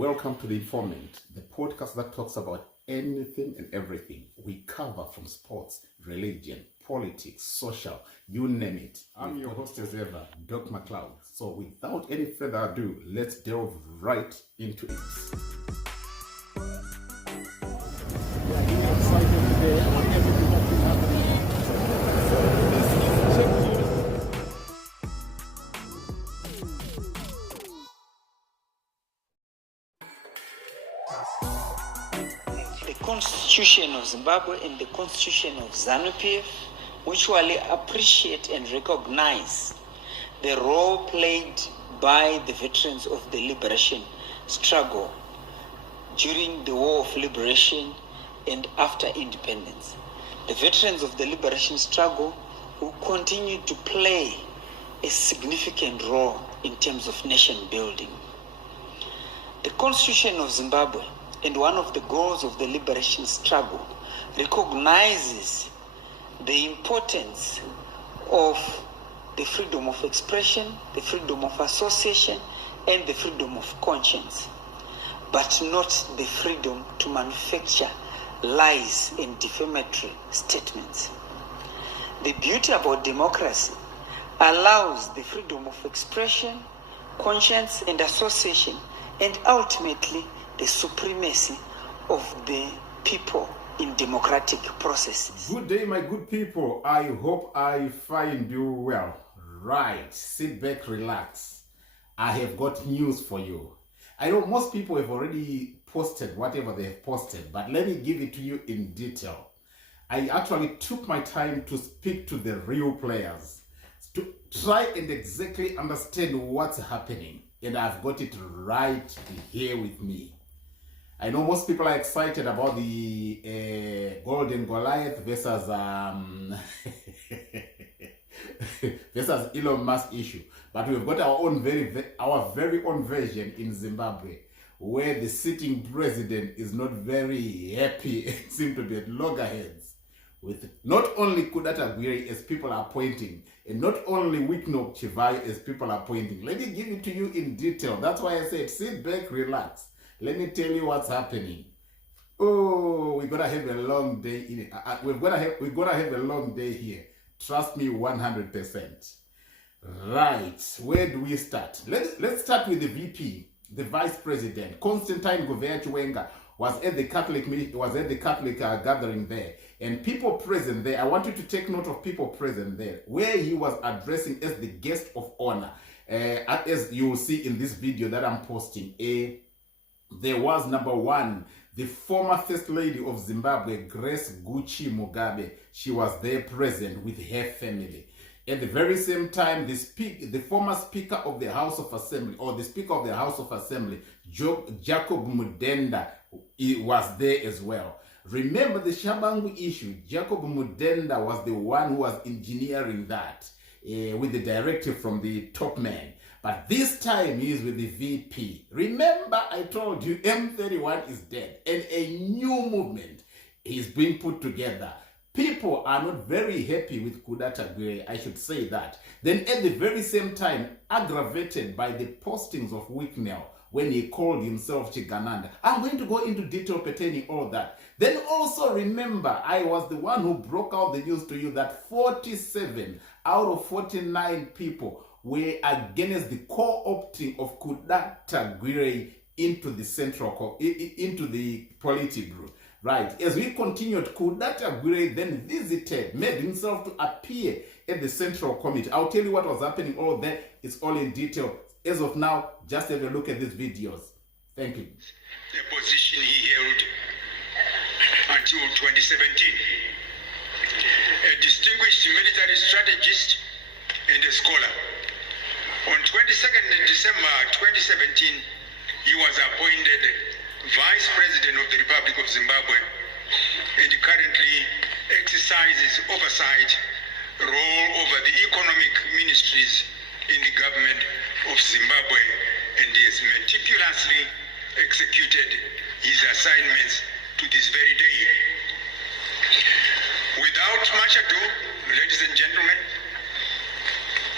Welcome to The Informant, the podcast that talks about anything and everything. We cover from sports, religion, politics, social, you name it. I'm your host as ever, Doc McLeod. So without any further ado, let's delve right into it. The Constitution of Zimbabwe and the Constitution of ZANU-PF mutually appreciate and recognize the role played by the veterans of the liberation struggle during the War of Liberation and after independence. The veterans of the liberation struggle will continue to play a significant role in terms of nation building. The Constitution of Zimbabwe and one of the goals of the liberation struggle recognizes the importance of the freedom of expression, the freedom of association, and the freedom of conscience, but not the freedom to manufacture lies and defamatory statements. The beauty about democracy allows the freedom of expression, conscience, and association, and ultimately the supremacy of the people in democratic processes. Good day, my good people. I hope I find you well. Right, sit back, relax. I have got news for you. I know most people have already posted whatever they have posted, but let me give it to you in detail. I actually took my time to speak to the real players, to try and exactly understand what's happening, and I've got it right here with me. I know most people are excited about the Golden Goliath versus versus Elon Musk issue, but we've got our very own version in Zimbabwe, where the sitting president is not very happy and seems to be at loggerheads with not only Tagwireyi as people are pointing, and not only Wikno Chiwenga as people are pointing. Let me give it to you in detail. That's why I said sit back, relax. Let me tell you what's happening. Oh, we're gonna have a long day in it. We're gonna have a long day here. Trust me, 100%. Right, where do we start? Let's start with the VP, the Vice President, Constantine Chiwenga was at the Catholic gathering there, and people present there. I want you to take note of people present there, where he was addressing as the guest of honor. As you will see in this video that I'm posting, there was number one, the former First Lady of Zimbabwe, Grace Gucci Mugabe. She was there present with her family. At the very same time, the former Speaker of the House of Assembly, or the Speaker of the House of Assembly, Jacob Mudenda, was there as well. Remember the Shabangu issue. Jacob Mudenda was the one who was engineering that with the directive from the top man. But this time he is with the VP. Remember, I told you M31 is dead and a new movement is being put together. People are not very happy with Tagwireyi, I should say that. Then at the very same time, aggravated by the postings of Wikno when he called himself Chigananda. I'm going to go into detail pertaining all that. Then also remember, I was the one who broke out the news to you that 47 out of 49 people were against the co-opting of Tagwireyi into the Politburo. Right, as we continued, Tagwireyi then made himself to appear at the Central Committee. I'll tell you what was happening all there. It's all in detail. As of now, just have a look at these videos. Thank you. The position he held until 2017. A distinguished military strategist and a scholar. On 22nd December 2017, he was appointed Vice President of the Republic of Zimbabwe and currently exercises oversight role over the economic ministries in the government of Zimbabwe, and he has meticulously executed his assignments to this very day. Without much ado, ladies and gentlemen,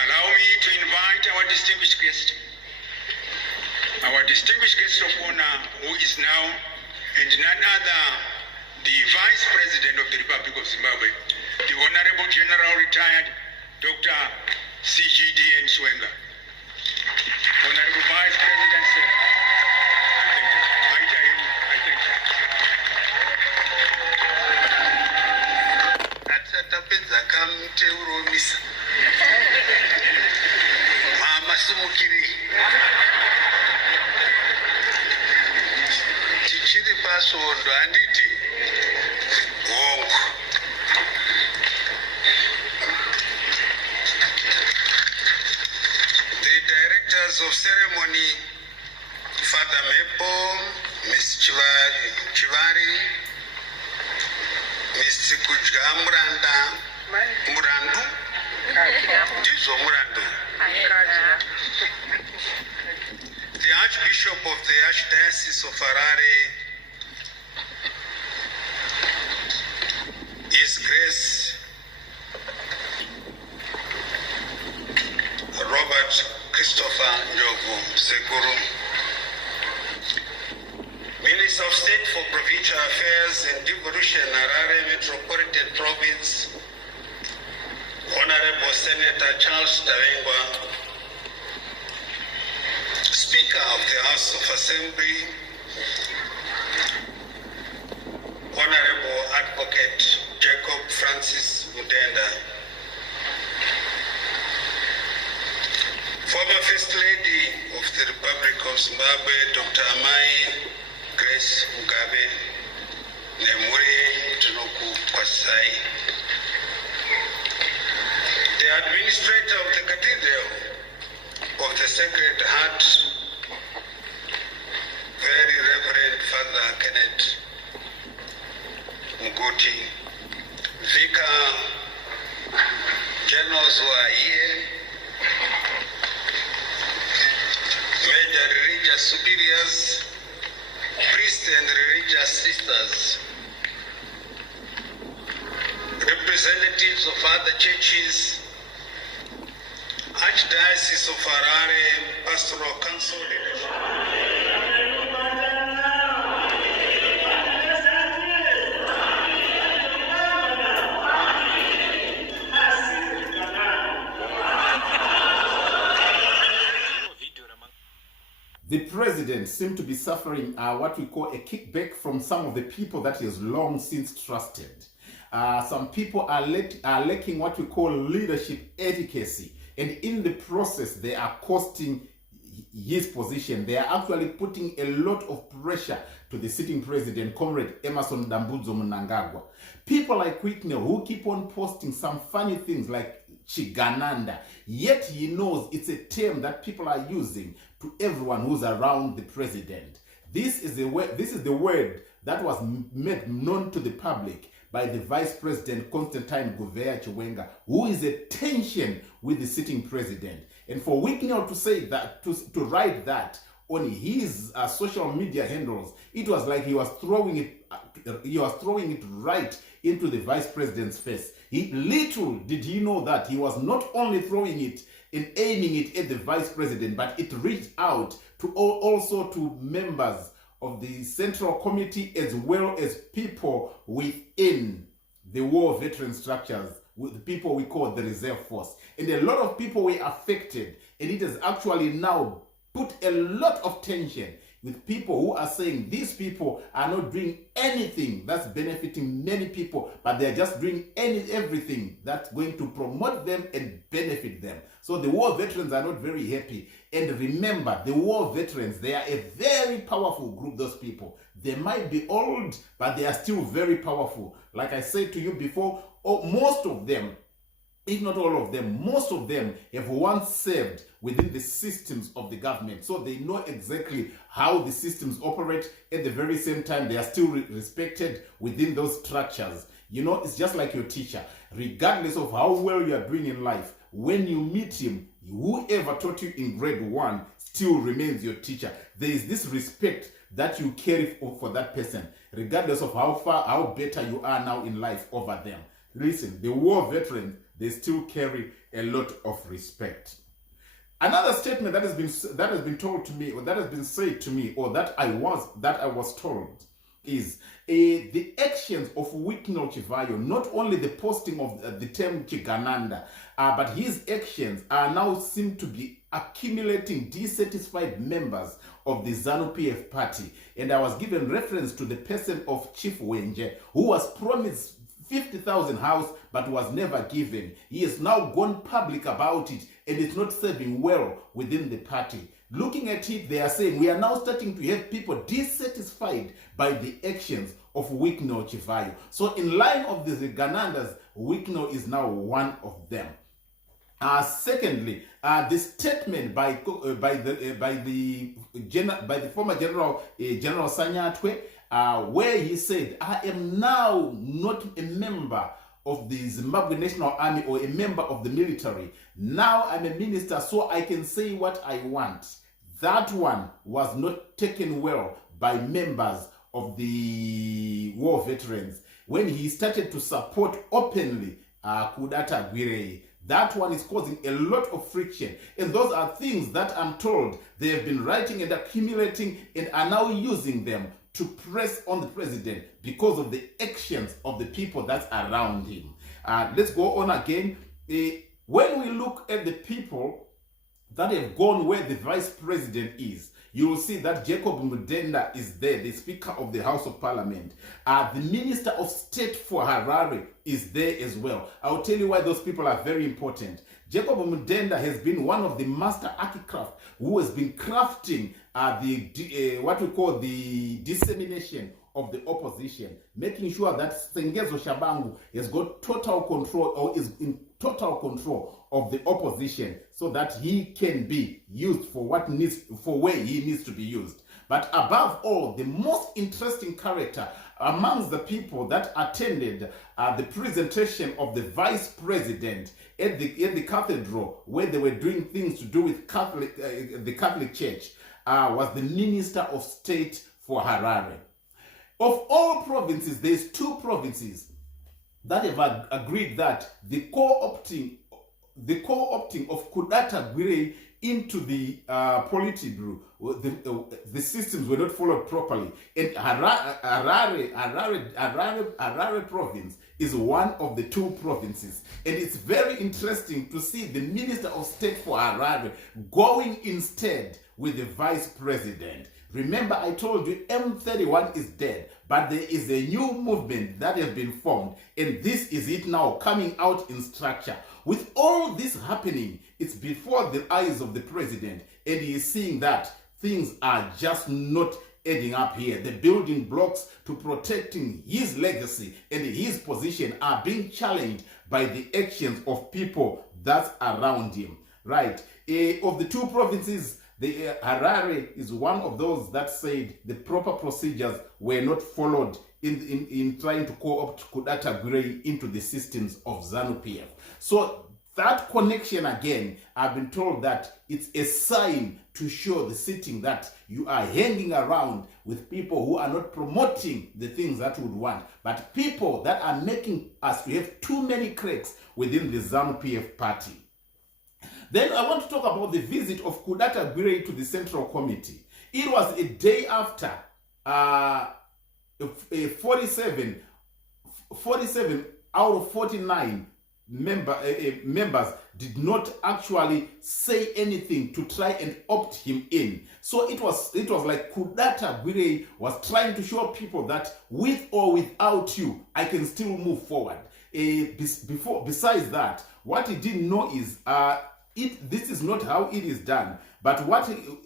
allow me to invite our distinguished guest, our distinguished guest of honor, who is now, and none other, the Vice President of the Republic of Zimbabwe, the Honorable General Retired Dr. CGD and Chiwenga. Honorable Vice President, sir. I thank you. I thank you. Atatapedza kamuteuromisa. Mama sumukiri. Tichiri pasondo anditi. Hongo. The directors of ceremony, Father Mepo, Ms. Chivari, Ms. Kujga Murandu, Dizo Murandu, the Archbishop of the Archdiocese of Harare, His Grace Robert Christopher Njogu Sekuru, Minister of State for Provincial Affairs and Devolution, Harare Metropolitan Province, Honorable Senator Charles Tagwireyi, Speaker of the House of Assembly, Honorable Advocate Jacob Francis Mudenda, former First Lady of the Republic of Zimbabwe, Dr. Amai Grace Mugabe, Nemuri Tunuku Kwasai, the Administrator of the Cathedral of the Sacred Heart, Very Reverend Father Kenneth Muguti, Vicar Generals who are here, Major Religious Superiors, priests and religious sisters, representatives of other churches, Archdiocese of Harare, Pastoral Council leadership. The president seemed to be suffering what we call a kickback from some of the people that he has long since trusted. Some people are lacking what we call leadership etiquette, and in the process they are costing his position. They are actually putting a lot of pressure to the sitting president, Comrade Emerson Dambudzo Mnangagwa. People like Whitney who keep on posting some funny things like Chigananda, yet he knows it's a term that people are using to everyone who's around the president. This is the word that was made known to the public by the Vice President Constantine Govea Chiwenga, who is at tension with the sitting president. And for Whitney to say that, to write that on his social media handles, it was like he was throwing it right into the vice president's face. Little did he know that he was not only throwing it and aiming it at the vice president, but it reached out to also to members of the Central Committee as well as people within the war veteran structures, with the people we call the reserve force. And a lot of people were affected, and it has actually now put a lot of tension with people who are saying these people are not doing anything that's benefiting many people, but they're just doing everything that's going to promote them and benefit them. So the war veterans are not very happy. And remember, the war veterans, they are a very powerful group, those people. They might be old, but they are still very powerful. Like I said to you before, most of them, if not all of them, most of them have once served within the systems of the government. So they know exactly how the systems operate. At the very same time, they are still respected within those structures. You know, it's just like your teacher. Regardless of how well you are doing in life, when you meet him, whoever taught you in grade 1 still remains your teacher. There is this respect that you carry for that person, regardless of how better you are now in life over them. Listen, the war veterans, they still carry a lot of respect. Another statement that has been told to me, or that has been said to me, or that I was told, is the actions of Wikno Chivayo, not only the posting of the term Chigananda, but his actions are now seem to be accumulating dissatisfied members of the ZANU-PF party. And I was given reference to the person of Chiwenga, who was promised 50,000 house but was never given. He has now gone public about it, and it's not serving well within the party. Looking at it, they are saying we are now starting to have people dissatisfied by the actions of Wikno Chivayo. So in line of the Ganandas, Wikno is now one of them. Secondly, the statement by the former General Sanyatwe, where he said, "I am now not a member of the Zimbabwe National Army or a member of the military. Now I'm a minister, so I can say what I want." That one was not taken well by members of the war veterans when he started to support openly Tagwireyi. That one is causing a lot of friction. And those are things that I'm told they have been writing and accumulating and are now using them to press on the president because of the actions of the people that's around him. Let's go on again. When we look at the people that have gone where the vice president is, you will see that Jacob Mudenda is there, the Speaker of the House of Parliament. The Minister of State for Harare is there as well. I'll tell you why those people are very important. Jacob Mudenda has been one of the master architects who has been crafting what we call the dissemination of the opposition, making sure that Sengezo Shabangu has got total control, or is in total control of the opposition, so that he can be used for where he needs to be used. But above all, the most interesting character amongst the people that attended the presentation of the vice president at the cathedral, where they were doing things to do with the Catholic Church, was the Minister of State for Harare. Of all provinces, there's 2 provinces that have agreed that the co-opting of Tagwireyi into the Politburo, the systems were not followed properly. And Harare province is one of the 2 provinces. And it's very interesting to see the Minister of State for Harare going instead with the vice president. Remember, I told you M31 is dead, but there is a new movement that has been formed, and this is it now coming out in structure. With all this happening, it's before the eyes of the president, and he is seeing that things are just not adding up here. The building blocks to protecting his legacy and his position are being challenged by the actions of people that's around him. Right? Of the 2 provinces, the Harare is one of those that said the proper procedures were not followed in trying to co-opt Tagwireyi into the systems of ZANU-PF. So that connection again, I've been told that it's a sign to show the sitting that you are hanging around with people who are not promoting the things that we would want, but people that are making us to have too many cracks within the ZANU-PF party. Then I want to talk about the visit of Tagwireyi to the Central Committee. It was a day after 47 out of 49 members did not actually say anything to try and opt him in. So it was like Tagwireyi was trying to show people that with or without you, I can still move forward. Besides that, what he didn't know is this is not how it is done, but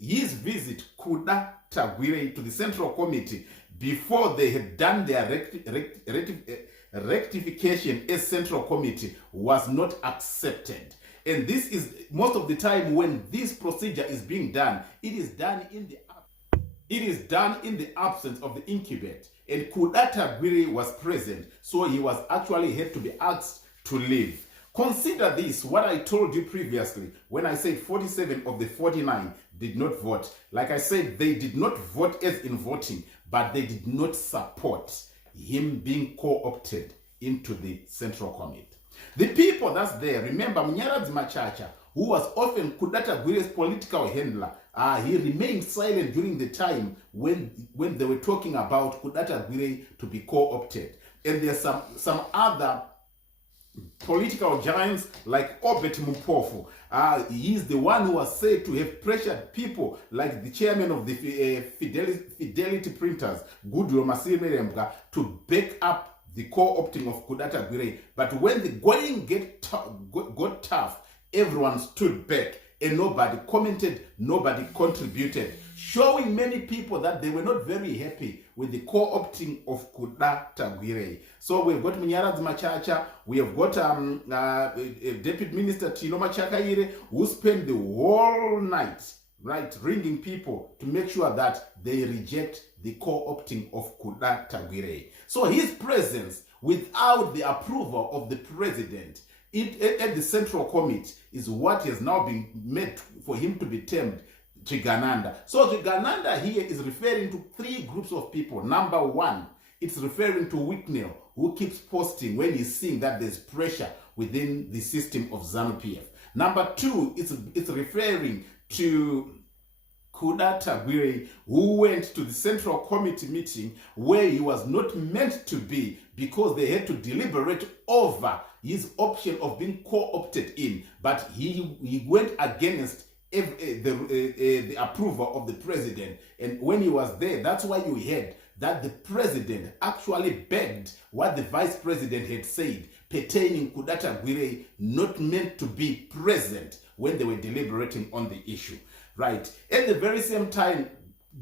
his visit Tagwireyi to the Central Committee, before they had done their rectification as Central Committee, was not accepted. And this is most of the time when this procedure is being done, it is done in the absence of the incumbent. And Tagwireyi was present, so he was actually had to be asked to leave. Consider this, what I told you previously, when I said 47 of the 49 did not vote. Like I said, they did not vote as in voting, but they did not support him being co-opted into the Central Committee. The people that's there, remember, Munyaradzi Machacha who was often Tagwireyi's political handler, he remained silent during the time when they were talking about Tagwireyi to be co-opted. And there's some other political giants like Obet Mpofu. He's the one who was said to have pressured people like the chairman of the Fidelity Printers, Goodwill Masimerembga, to back up the co-opting of Tagwireyi. But when the going got tough, everyone stood back and nobody commented, nobody contributed, showing many people that they were not very happy with the co-opting of Tagwireyi. So we've got Munyaradzi Machacha, we have got Deputy Minister Tino Machakaire, who spent the whole night, right, ringing people to make sure that they reject the co-opting of Tagwireyi. So his presence without the approval of the president at the Central Committee is what has now been made for him to be termed Chigananda. So Chigananda here is referring to three groups of people. Number one, it's referring to Wicknell, who keeps posting when he's seeing that there's pressure within the system of ZANU-PF. Number two, it's referring to Tagwireyi, who went to the Central Committee meeting where he was not meant to be because they had to deliberate over his option of being co-opted in, but he went against the approval of the president. And when he was there, that's why you heard that the president actually begged what the vice president had said pertaining to Tagwireyi not meant to be present when they were deliberating on the issue. Right. At the very same time,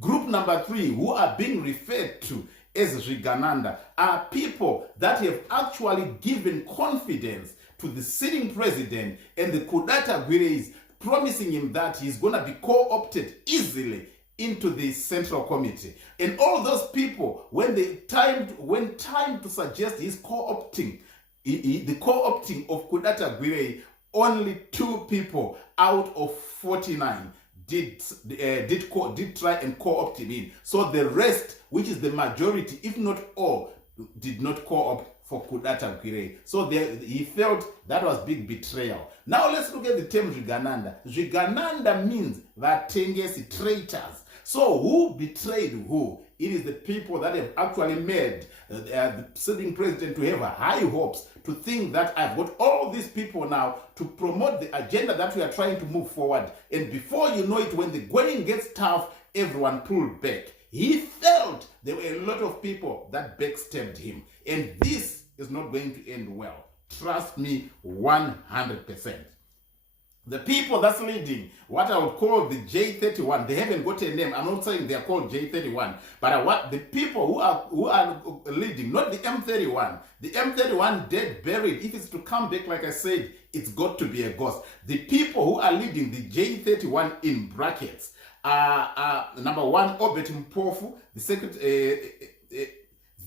group number three, who are being referred to as Rigananda, are people that have actually given confidence to the sitting president and the Tagwireyis, promising him that he's going to be co-opted easily into the Central Committee. And all those people, when time to suggest his co-opting, the co-opting of Tagwireyi, only 2 people out of 49 did try and co-opt him in. So the rest, which is the majority, if not all, did not co-opt for Tagwireyi. So he felt that was big betrayal. Now let's look at the term Rigananda. Rigananda means that Tengesi traitors. So who betrayed who? It is the people that have actually made the sitting president to have high hopes, to think that I've got all these people now to promote the agenda that we are trying to move forward. And before you know it, when the going gets tough, everyone pulled back. He felt there were a lot of people that backstabbed him. And this is not going to end well. Trust me, 100%. The people that's leading what I would call the J31, they haven't got a name. I'm not saying they are called J31, but what the people who are leading, not the M31. The M31 dead, buried. If it's to come back, like I said, it's got to be a ghost. The people who are leading the J31 in brackets are number one, Obet Mpofu, the secretary.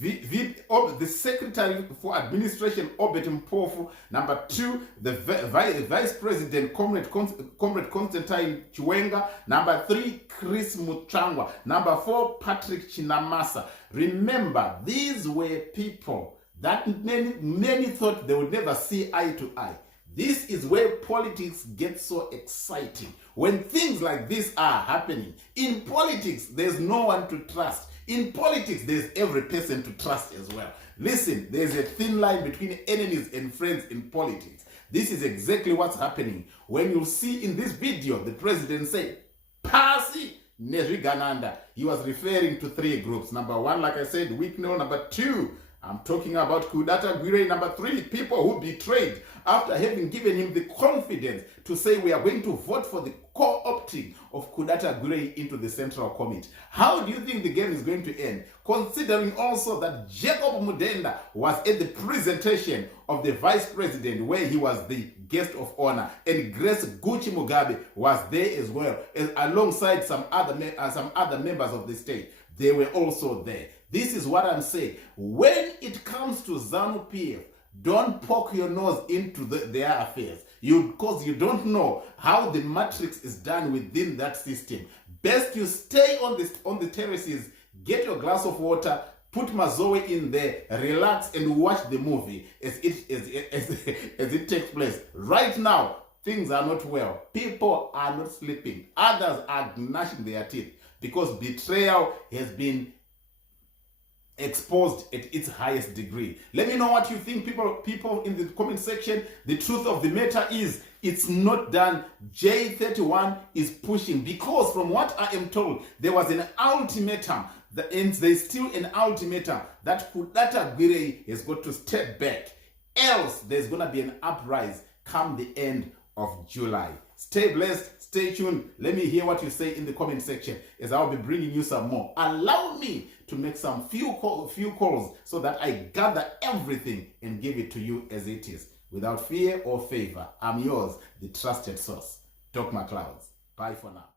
The Secretary for Administration, Obet Mpofu. Number 2, the Vice President, Comrade Constantine Chiwenga. Number 3, Chris Muchangwa. Number 4, Patrick Chinamasa. Remember, these were people that many thought they would never see eye to eye. This is where politics gets so exciting. When things like this are happening. In politics, there's no one to trust. In politics, there's every person to trust as well. Listen, there's a thin line between enemies and friends in politics. This is exactly what's happening. When you see in this video, the president say, Pasi Nezhigananda. He was referring to 3 groups. Number 1, like I said, Wicknell. Number 2, I'm talking about Tagwireyi. Number 3, people who betrayed after having given him the confidence to say we are going to vote for the co-opting of Tagwireyi into the Central Committee. How do you think the game is going to end? Considering also that Jacob Mudenda was at the presentation of the Vice President where he was the guest of honor, and Grace Gucci Mugabe was there as well, alongside some other members of the state. They were also there. This is what I'm saying. When it comes to ZANU-PF, don't poke your nose into their affairs. Because you don't know how the matrix is done within that system. Best you stay on the terraces, get your glass of water, put Mazoe in there, relax and watch the movie as it takes place. Right now, things are not well. People are not sleeping. Others are gnashing their teeth because betrayal has been exposed at its highest degree. Let me know what you think, people in the comment section. The truth of the matter is, it's not done. J31 is pushing because from what I am told, there was an ultimatum, and there's still an ultimatum that Tagwireyi has got to step back. Else, there's going to be an uprising come the end of July. Stay blessed, stay tuned. Let me hear what you say in the comment section as I'll be bringing you some more. Allow me to make some few calls so that I gather everything and give it to you as it is, without fear or favor. I'm yours, the trusted source, Doc McClouds. Bye for now.